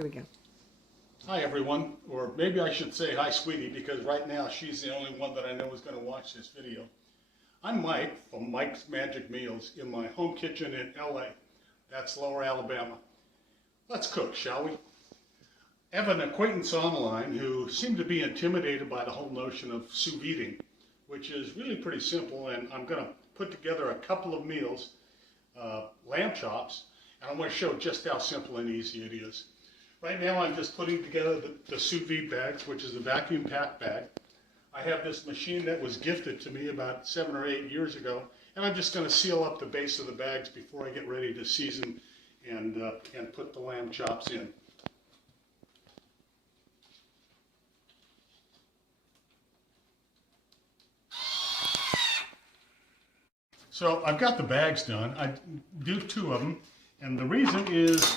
Here we go. Hi everyone, or maybe I should say hi sweetie, because right now she's the only one that I know is going to watch this video. I'm Mike from Mike's Magic Meals in my home kitchen in LA. That's Lower Alabama. Let's cook, shall we? I have an acquaintance online who seemed to be intimidated by the whole notion of sous viding, which is really pretty simple, and I'm going to put together a couple of meals, lamb chops, and I'm going to show just how simple and easy it is. Right now I'm just putting together the sous vide bags, which is a vacuum packed bag. I have this machine that was gifted to me about 7 or 8 years ago, and I'm just going to seal up the base of the bags before I get ready to season and put the lamb chops in. So I've got the bags done. I do 2 of them, and the reason is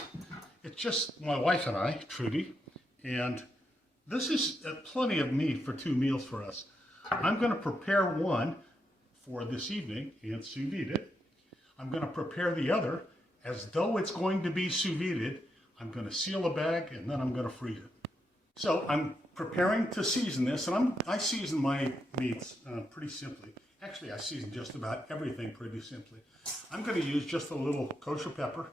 it's just my wife and I, Trudy, and this is plenty of meat for 2 meals for us. I'm going to prepare one for this evening and sous vide it. I'm going to prepare the other as though it's going to be sous vide. I'm going to seal the bag and then I'm going to freeze it. So I'm preparing to season this, and I season my meats pretty simply. Actually, I season just about everything pretty simply. I'm going to use just a little kosher pepper,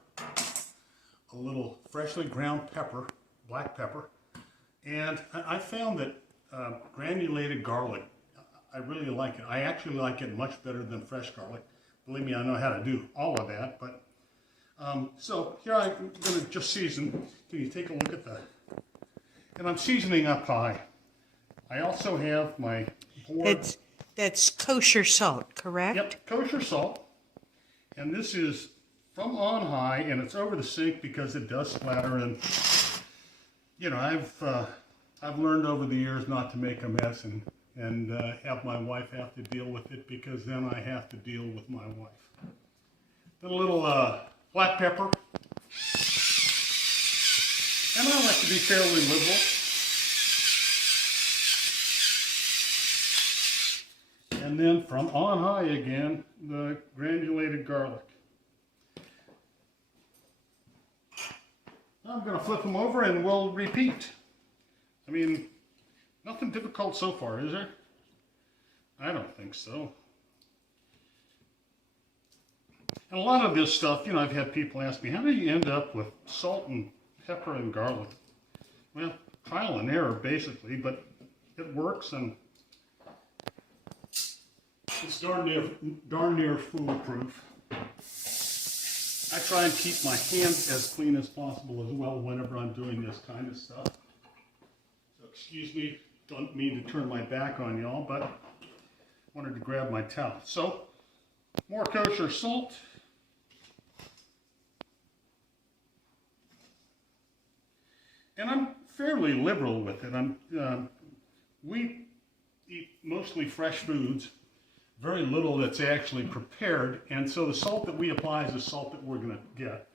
a little freshly ground pepper, black pepper, and I found that granulated garlic, I really like it. I actually like it much better than fresh garlic. Believe me, I know how to do all of that, but so here I'm going to just season. Can you take a look at that? And I'm seasoning up high. I also have my board. That's kosher salt, correct? Yep, kosher salt. And this is from on high, and it's over the sink because it does splatter. And you know, I've learned over the years not to make a mess and have my wife have to deal with it, because then I have to deal with my wife. Then a little black pepper, and I like to be fairly liberal. And then from on high again, the granulated garlic. I'm going to flip them over and we'll repeat. I mean, nothing difficult so far, is there? I don't think so. And a lot of this stuff, you know, I've had people ask me, how do you end up with salt and pepper and garlic? Well, trial and error basically, but it works, and it's darn near foolproof. I try and keep my hands as clean as possible as well whenever I'm doing this kind of stuff. So excuse me, don't mean to turn my back on y'all, but wanted to grab my towel. So, more kosher salt. And I'm fairly liberal with it. We eat mostly fresh foods. Very little that's actually prepared, and so the salt that we apply is the salt that we're going to get.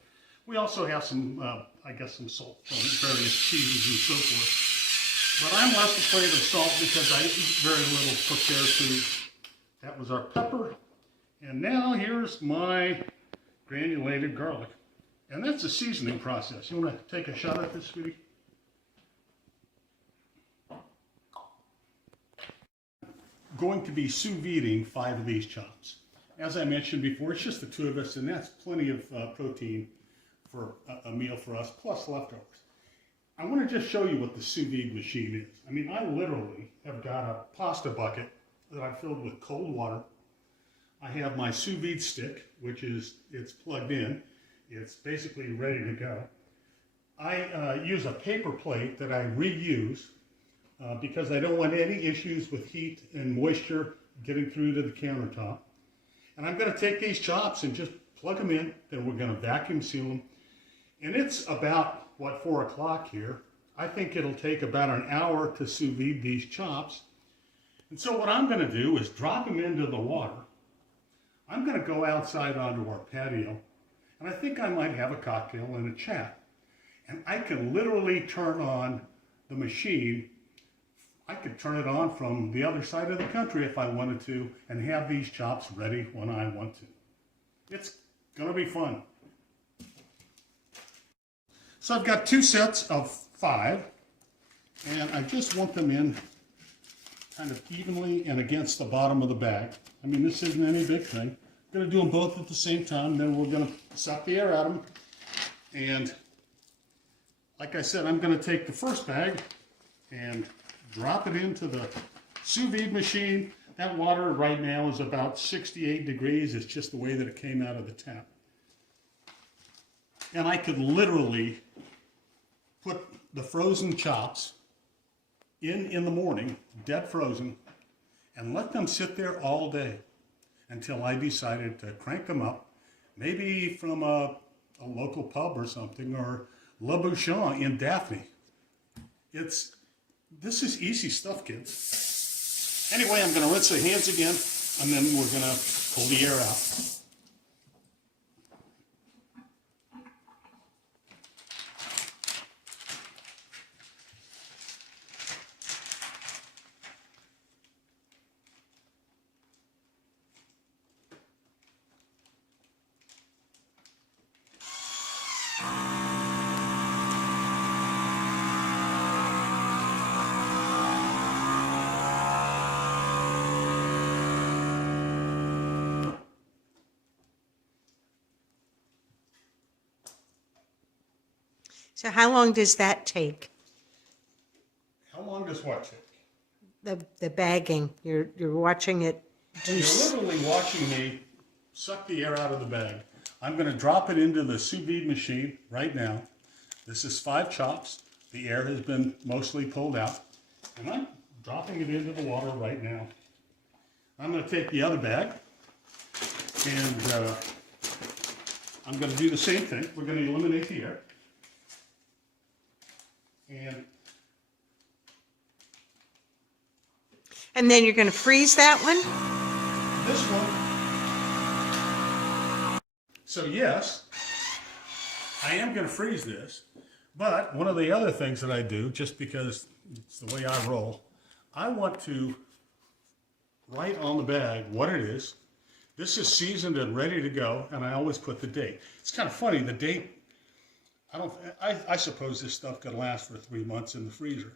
We also have some, I guess, some salt from various cheeses and so forth. But I'm less afraid of salt because I eat very little prepared food. That was our pepper, and now here's my granulated garlic. And that's a seasoning process. You want to take a shot at this, sweetie? Going to be sous videing 5 of these chops. As I mentioned before, it's just the 2 of us, and that's plenty of protein for a meal for us, plus leftovers. I want to just show you what the sous vide machine is. I mean, I literally have got a pasta bucket that I filled with cold water. I have my sous vide stick, which is, it's plugged in. It's basically ready to go. I use a paper plate that I reuse because I don't want any issues with heat and moisture getting through to the countertop. And I'm going to take these chops and just plug them in, then we're going to vacuum seal them. And it's about, what, 4 o'clock here. I think it'll take about an hour to sous vide these chops. And so what I'm going to do is drop them into the water. I'm going to go outside onto our patio, and I think I might have a cocktail and a chat. And I can literally turn on the machine. I could turn it on from the other side of the country if I wanted to, and have these chops ready when I want to. It's going to be fun. So I've got 2 sets of 5, and I just want them in kind of evenly and against the bottom of the bag. I mean, this isn't any big thing. I'm going to do them both at the same time, then we're going to suck the air out of them. And like I said, I'm going to take the first bag and drop it into the sous vide machine. That water right now is about 68 degrees. It's just the way that it came out of the tap. And I could literally put the frozen chops in the morning, dead frozen, and let them sit there all day until I decided to crank them up, maybe from a local pub or something, or Le Bouchon in Daphne. This is easy stuff, kids. Anyway, I'm going to rinse the hands again, and then we're going to pull the air out. So how long does that take? How long does what take? The bagging. You're watching it You're literally watching me suck the air out of the bag. I'm going to drop it into the sous vide machine right now. This is 5 chops. The air has been mostly pulled out. And I'm dropping it into the water right now. I'm going to take the other bag and I'm going to do the same thing. We're going to eliminate the air. and then you're going to freeze that one? This one. So yes, I am going to freeze this, but one of the other things that I do, just because it's the way I roll, I want to write on the bag what it is. This is seasoned and ready to go, and I always put the date. It's kind of funny, the date, I suppose this stuff could last for 3 months in the freezer.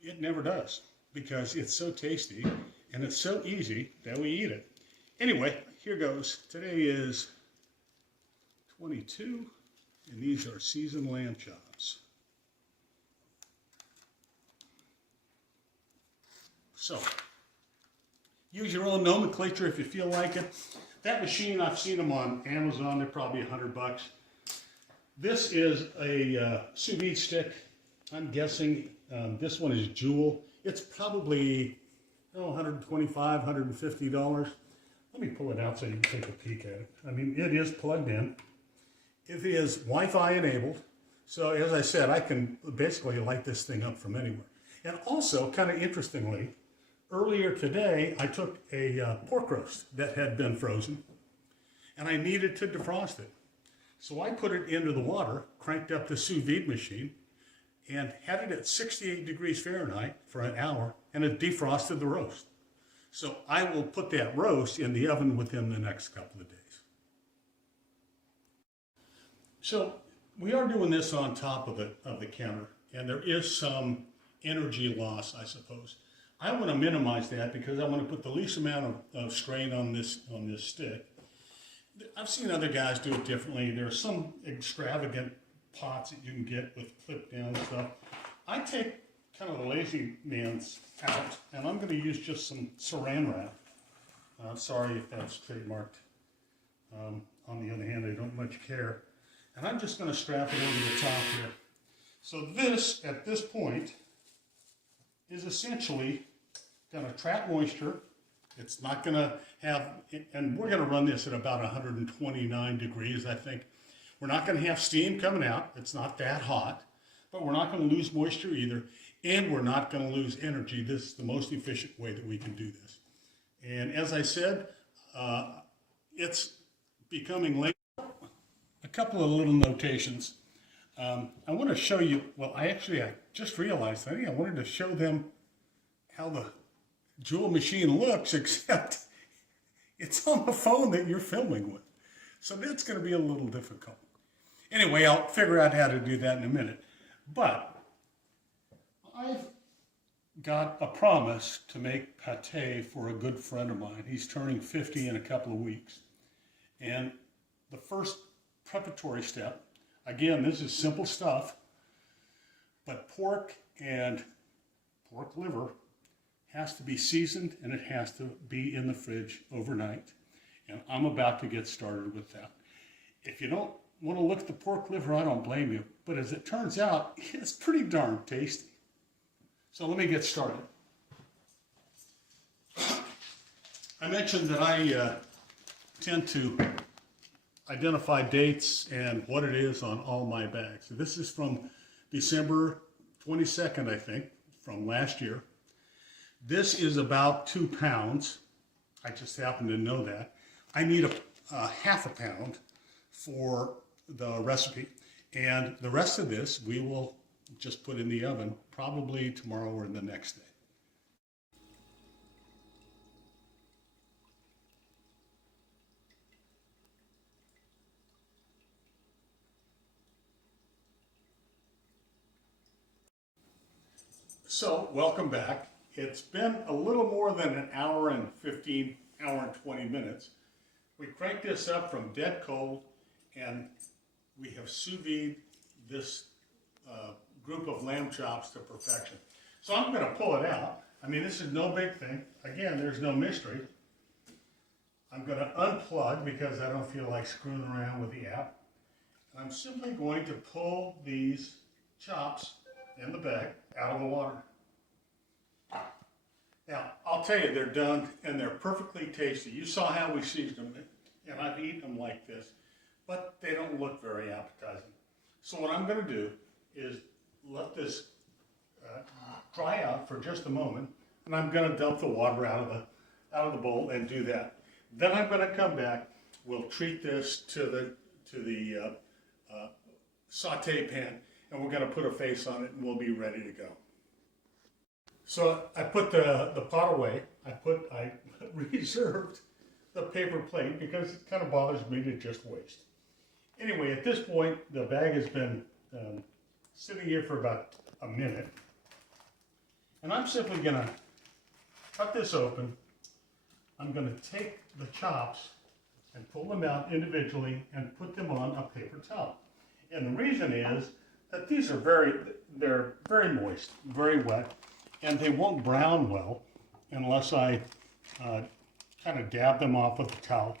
It never does, because it's so tasty and it's so easy that we eat it. Anyway, here goes. Today is 22, and these are seasoned lamb chops. So, use your own nomenclature if you feel like it. That machine, I've seen them on Amazon. They're probably $100. This is a sous vide stick. I'm guessing this one is Jewel. It's probably $125, $150. Let me pull it out so you can take a peek at it. I mean, it is plugged in. It is Wi-Fi enabled. So as I said, I can basically light this thing up from anywhere. And also, kind of interestingly, earlier today, I took a pork roast that had been frozen, and I needed to defrost it. So I put it into the water, cranked up the sous vide machine, and had it at 68 degrees Fahrenheit for an hour, and it defrosted the roast. So I will put that roast in the oven within the next couple of days. So we are doing this on top of the counter, and there is some energy loss, I suppose. I want to minimize that because I want to put the least amount of strain on this stick. I've seen other guys do it differently. There are some extravagant pots that you can get with clip down stuff. I take kind of the lazy man's out, and I'm going to use just some saran wrap. Sorry if that's trademarked. On the other hand, I don't much care. And I'm just going to strap it over the top here. So this, at this point, is essentially going to trap moisture. It's not going to have, and we're going to run this at about 129 degrees, I think. We're not going to have steam coming out. It's not that hot, but we're not going to lose moisture either, and we're not going to lose energy. This is the most efficient way that we can do this. And as I said, it's becoming late. A couple of little notations. I want to show you, well, I just realized, I think I wanted to show them how the Jewel machine looks, except it's on the phone that you're filming with. So that's going to be a little difficult. Anyway, I'll figure out how to do that in a minute. But I've got a promise to make pate for a good friend of mine. He's turning 50 in a couple of weeks. And the first preparatory step, again, this is simple stuff, but pork and pork liver has to be seasoned and it has to be in the fridge overnight. And I'm about to get started with that. If you don't want to look at the pork liver, I don't blame you. But as it turns out, it's pretty darn tasty. So let me get started. I mentioned that I tend to identify dates and what it is on all my bags. So this is from December 22nd, I think, from last year. This is about 2 pounds. I just happen to know that. I need a half a pound for the recipe. And the rest of this we will just put in the oven probably tomorrow or the next day. So, welcome back. It's been a little more than an hour and 20 minutes. We cranked this up from dead cold, and we have sous vide this group of lamb chops to perfection. So I'm going to pull it out. I mean, this is no big thing. Again, there's no mystery. I'm going to unplug because I don't feel like screwing around with the app. I'm simply going to pull these chops in the bag out of the water. Now, I'll tell you, they're done and they're perfectly tasty. You saw how we seasoned them, and I've eaten them like this, but they don't look very appetizing. So what I'm going to do is let this dry out for just a moment, and I'm going to dump the water out of the bowl and do that. Then I'm going to come back. We'll treat this to the saute pan, and we're going to put a face on it, and we'll be ready to go. So I put the pot away. I reserved the paper plate because it kind of bothers me to just waste. Anyway, at this point, the bag has been sitting here for about a minute. And I'm simply going to cut this open. I'm going to take the chops and pull them out individually and put them on a paper towel. And the reason is that these are they're very moist, very wet, and they won't brown well unless I kind of dab them off with the towel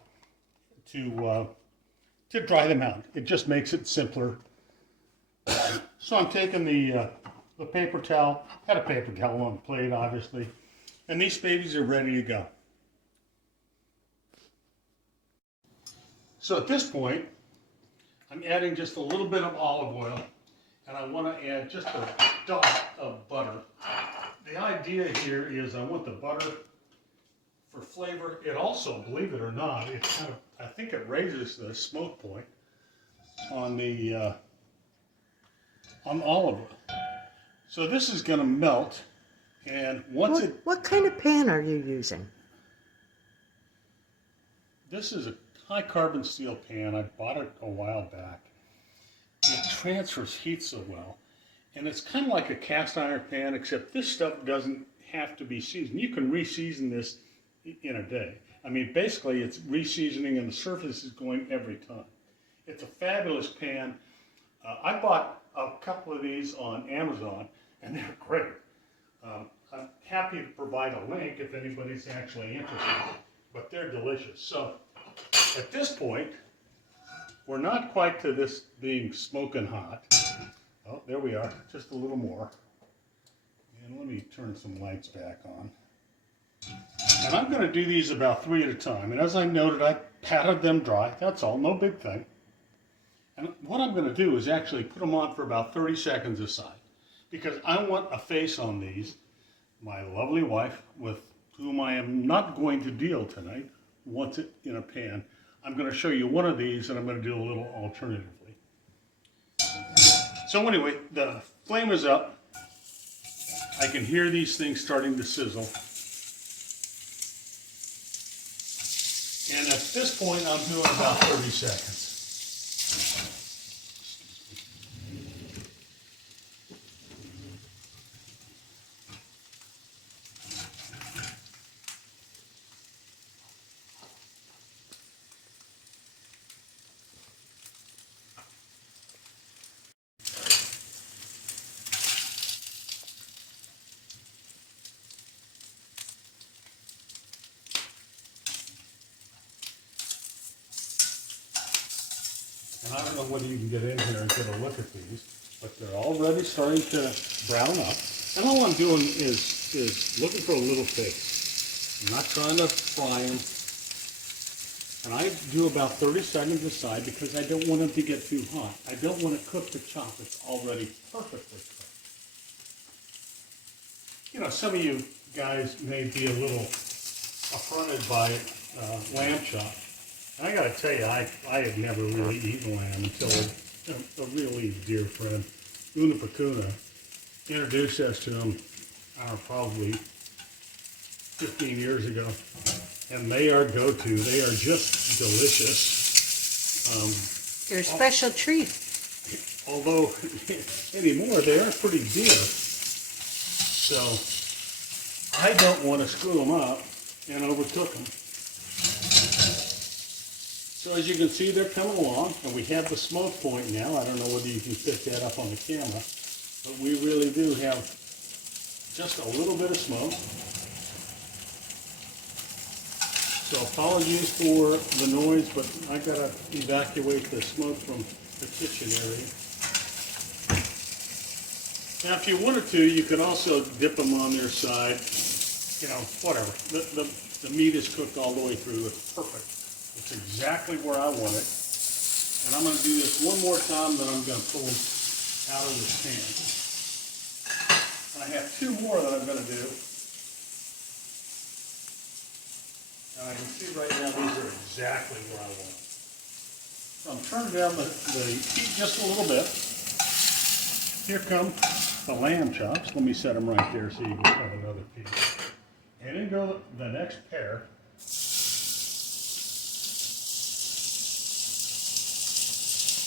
to dry them out. It just makes it simpler. So I'm taking the paper towel, had a paper towel on the plate, obviously, and these babies are ready to go. So at this point, I'm adding just a little bit of olive oil, and I want to add just a dot of butter. The idea here is I want the butter for flavor. It also, believe it or not, it kind of, I think it raises the smoke point on the olive oil. So this is going to melt, and once What kind of pan are you using? This is a high carbon steel pan. I bought it a while back. It transfers heat so well. And it's kind of like a cast iron pan, except this stuff doesn't have to be seasoned. You can re-season this in a day. I mean, basically it's re-seasoning and the surface is going every time. It's a fabulous pan. I bought a couple of these on Amazon, and they're great. I'm happy to provide a link if anybody's actually interested, but they're delicious. So at this point, we're not quite to this being smoking hot. Oh, there we are, just a little more. And let me turn some lights back on. And I'm going to do these about 3 at a time. And as I noted, I patted them dry. That's all, no big thing. And what I'm going to do is actually put them on for about 30 seconds aside. Because I want a face on these. My lovely wife, with whom I am not going to deal tonight, wants it in a pan. I'm going to show you one of these, and I'm going to do a little alternatively. So anyway, the flame is up. I can hear these things starting to sizzle. And at this point, I'm doing about 30 seconds. I don't know whether you can get in here and get a look at these, but they're already starting to brown up. And all I'm doing is looking for a little taste. I'm not trying to fry them. And I do about 30 seconds a side because I don't want them to get too hot. I don't want to cook the chop that's already perfectly cooked. You know, some of you guys may be a little affronted by lamb chop. And I got to tell you, I had never really eaten lamb until a really dear friend, Una Pacuna, introduced us to them, probably 15 years ago. And they are go-to. They are just delicious. They're a special treat. Although anymore, they are pretty dear. So I don't want to screw them up and overcook them. So as you can see, they're coming along, and we have the smoke point now. I don't know whether you can pick that up on the camera, but we really do have just a little bit of smoke. So apologies for the noise, but I gotta evacuate the smoke from the kitchen area. Now, if you wanted to, you could also dip them on their side. You know, whatever. The meat is cooked all the way through. It's perfect. It's exactly where I want it. And I'm going to do this one more time, then I'm going to pull them out of the pan. And I have two more that I'm going to do. And I can see right now these are exactly where I want them. So I'm turning down the heat just a little bit. Here come the lamb chops. Let me set them right there so you can have another piece. And then go the next pair.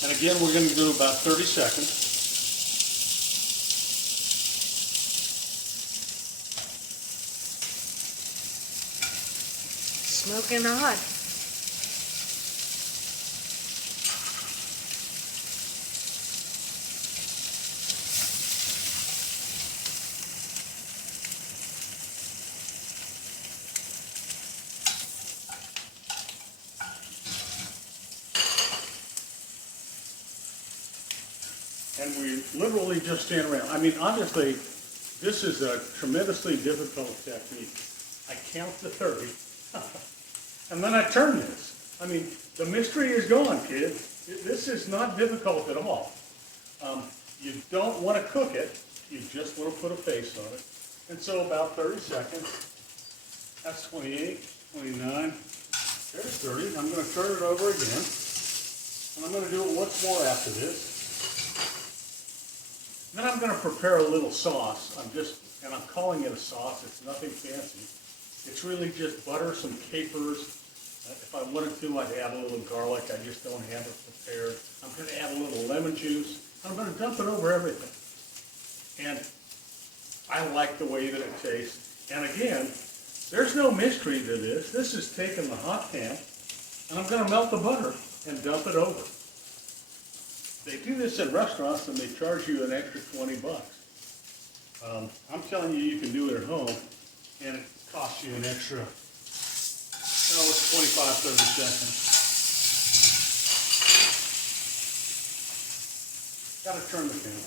And again, we're going to do about 30 seconds. Smoking hot. And we literally just stand around. I mean, honestly, this is a tremendously difficult technique. I count to 30, and then I turn this. I mean, the mystery is gone, kid. This is not difficult at all. You don't want to cook it. You just want to put a face on it. And so about 30 seconds. That's 28, 29. There's 30. I'm going to turn it over again. And I'm going to do it once more after this. Then I'm going to prepare a little sauce. And I'm calling it a sauce. It's nothing fancy. It's really just butter, some capers. If I wanted to, I'd add a little garlic. I just don't have it prepared. I'm going to add a little lemon juice. I'm going to dump it over everything. And I like the way that it tastes. And again, there's no mystery to this. This is taking the hot pan, and I'm going to melt the butter and dump it over. They do this at restaurants, and they charge you an extra 20 bucks. I'm telling you, you can do it at home, and it costs you an extra, it's 25, 30 seconds. Gotta turn the pan.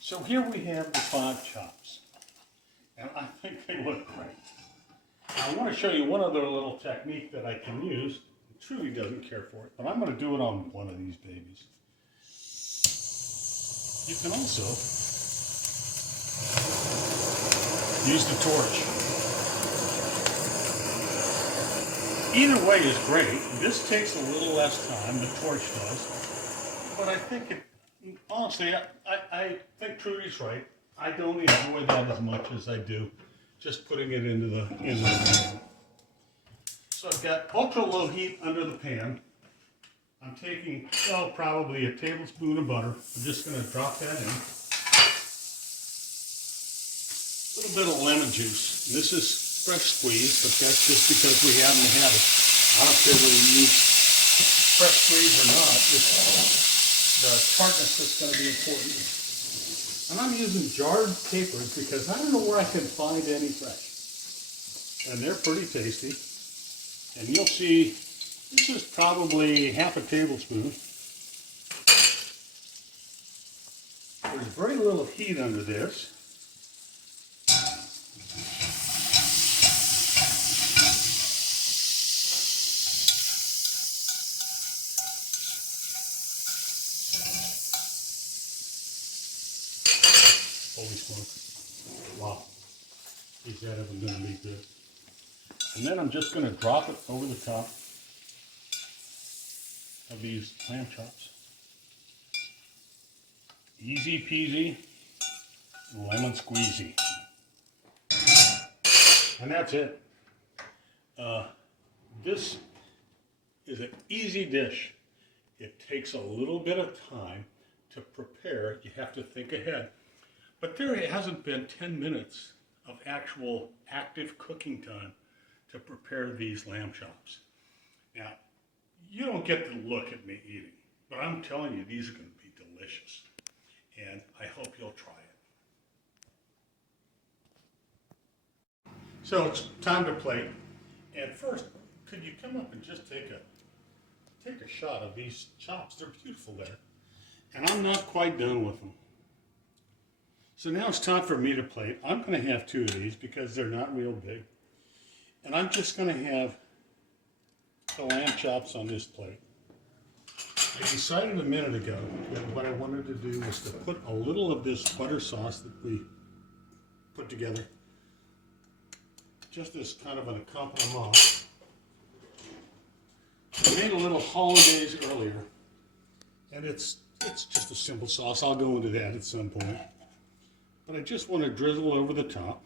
So here we have the 5 chops, and I think they look great. Now I want to show you one other little technique that I can use. Trudy doesn't care for it, but I'm going to do it on one of these babies. You can also use the torch. Either way is great. This takes a little less time, the torch does, but I think it, honestly, I think Trudy's right. I don't enjoy that as much as I do just putting it into the pan. So I've got ultra low heat under the pan. I'm taking, probably a tablespoon of butter. I'm just going to drop that in. A little bit of lemon juice. This is fresh squeezed, but that's just because we happen to have it. I don't care whether you use fresh squeeze or not. Just the tartness is going to be important. And I'm using jarred capers because I don't know where I can find any fresh. And they're pretty tasty. And you'll see, this is probably half a tablespoon. There's very little heat under this. Holy smoke. Wow. Is that ever going to be good? And then I'm just going to drop it over the top of these lamb chops. Easy peasy, lemon squeezy. And that's it. This is an easy dish. It takes a little bit of time to prepare. You have to think ahead. But there hasn't been 10 minutes of actual active cooking time to prepare these lamb chops. Now, you don't get to look at me eating, but I'm telling you, these are going to be delicious. And I hope you'll try it. So it's time to plate. And first, could you come up and just take a shot of these chops? They're beautiful there. And I'm not quite done with them. So now it's time for me to plate. I'm going to have 2 of these because they're not real big. And I'm just going to have the lamb chops on this plate. I decided a minute ago that what I wanted to do was to put a little of this butter sauce that we put together, just as kind of an accompaniment. I made a little hollandaise earlier, and it's just a simple sauce. I'll go into that at some point. But I just want to drizzle over the top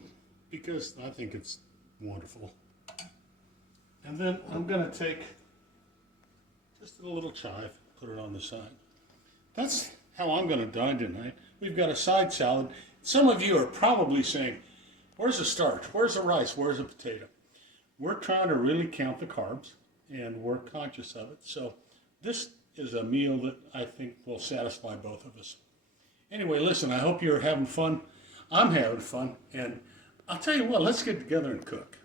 because I think it's wonderful. And then I'm going to take just a little chive, put it on the side. That's how I'm going to dine tonight. We've got a side salad. Some of you are probably saying, where's the starch? Where's the rice? Where's the potato? We're trying to really count the carbs, and we're conscious of it. So this is a meal that I think will satisfy both of us. Anyway, listen, I hope you're having fun. I'm having fun. And I'll tell you what, let's get together and cook.